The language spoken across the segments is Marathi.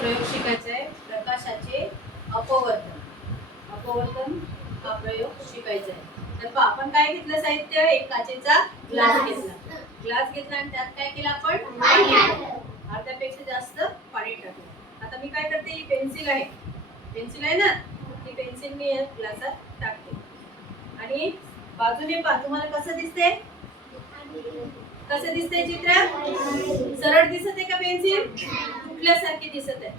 प्रयोग शिकायचा आहे, प्रकाशाचे अपवर्तन. अपवर्तन हा प्रयोग शिकायचा आहे. तर पहा, आपण काय घेतलं साहित्य? एक काचेचा ग्लास घेतला. ग्लास घेतला आणि त्यात काय केलं आपण? पाणी टाकलं. अर्ध्यापेक्षा जास्त पाणी टाकलं. आता मी काय करते? ही पेन्सिल आहे. पेन्सिल आहे ना? ती पेन्सिल मी या ग्लासात टाकते. आणि बाजूने पहा, तुम्हाला कसं दिसते? कसं दिसतंय चित्र? सरळ दिसत आहे का पेन्सिल? तुटल्यासारखी दिसत आहे.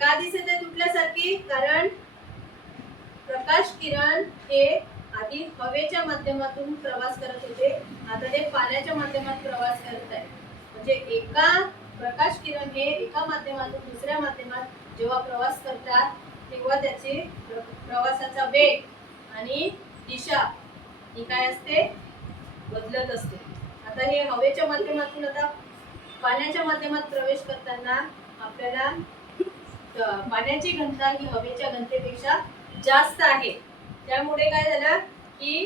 का दिसत आहे तुटल्यासारखी? कारण प्रकाश किरण हे आधी हवेच्या माध्यमातून प्रवास करत होते, आता ते पाण्याच्या माध्यमात प्रवास करत आहे. म्हणजे एका प्रकाश किरण हे एका माध्यमातून दुसऱ्या माध्यमात जेव्हा प्रवास करतात तेव्हा त्याचे प्रवासाचा वेग आणि दिशा ही काय असते? बदलत असते. आता हे हवेच्या माध्यमातून आता पाण्याच्या माध्यमात प्रवेश करताना आपल्याला पाण्याची घनता ही हवेच्या घनतेपेक्षा जास्त आहे. त्यामुळे काय झालं की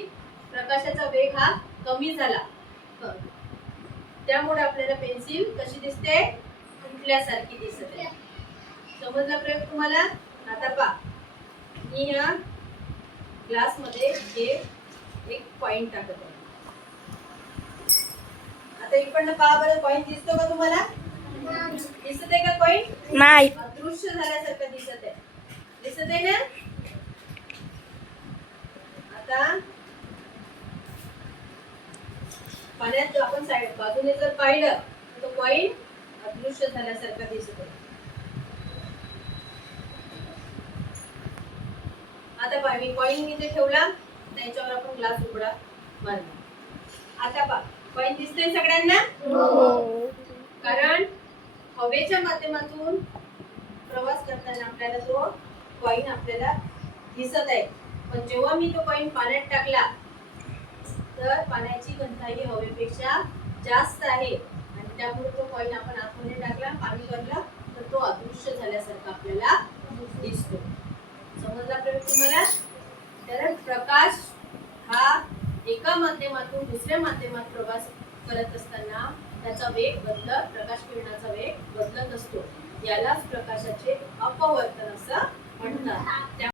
प्रकाशाचा वेग हा कमी झाला. त्यामुळे आपल्याला पेन्सिल कशी दिसते? तुटल्यासारखी दिसते. समजला प्रयोग तुम्हाला? आता पहा, मी या ग्लास मध्ये हे एक कॉइन टाकत आहे. आता इकडनं पहा बरं, कॉइन दिसतो का तुम्हाला? दिसत आहे का कॉइन? नाही. अदृश्य झाल्यासारखं दिसत आहे. दिसत आहे ना? आता पाण्यात आपण साइड बाजूने जर पाहिलं तर तो कॉइन अदृश्य झाल्यासारखा दिसत आहे. आता पहा, मी कॉइन इथे ठेवला, त्याच्यावर आपण ग्लास उघडा मारला. आता पहा, कॉइन दिसतोय सगळ्यांना? कारण हवेच्या माध्यमातून प्रवास करताना आपल्याला तो कॉइन आपल्याला दिसत आहे. पण जेव्हा मी तो कॉइन पाण्यात टाकला तर पाण्याची घनता ही हवेपेक्षा जास्त आहे आणि त्यामुळे तो कॉइन आपण आतमध्ये टाकला, पाणी भरलं तर तो अदृश्य झाल्यासारखा आपल्याला दिसतो. समजला प्रयोग तुम्हाला? तर प्रकाश हा एका माध्यमातून दुसऱ्या माध्यमात प्रवास करत असताना त्याचा वेग बदलत, प्रकाश किरणाचा वेग बदलत असतो. यालाच प्रकाशाचे अपवर्तन असं म्हणतात.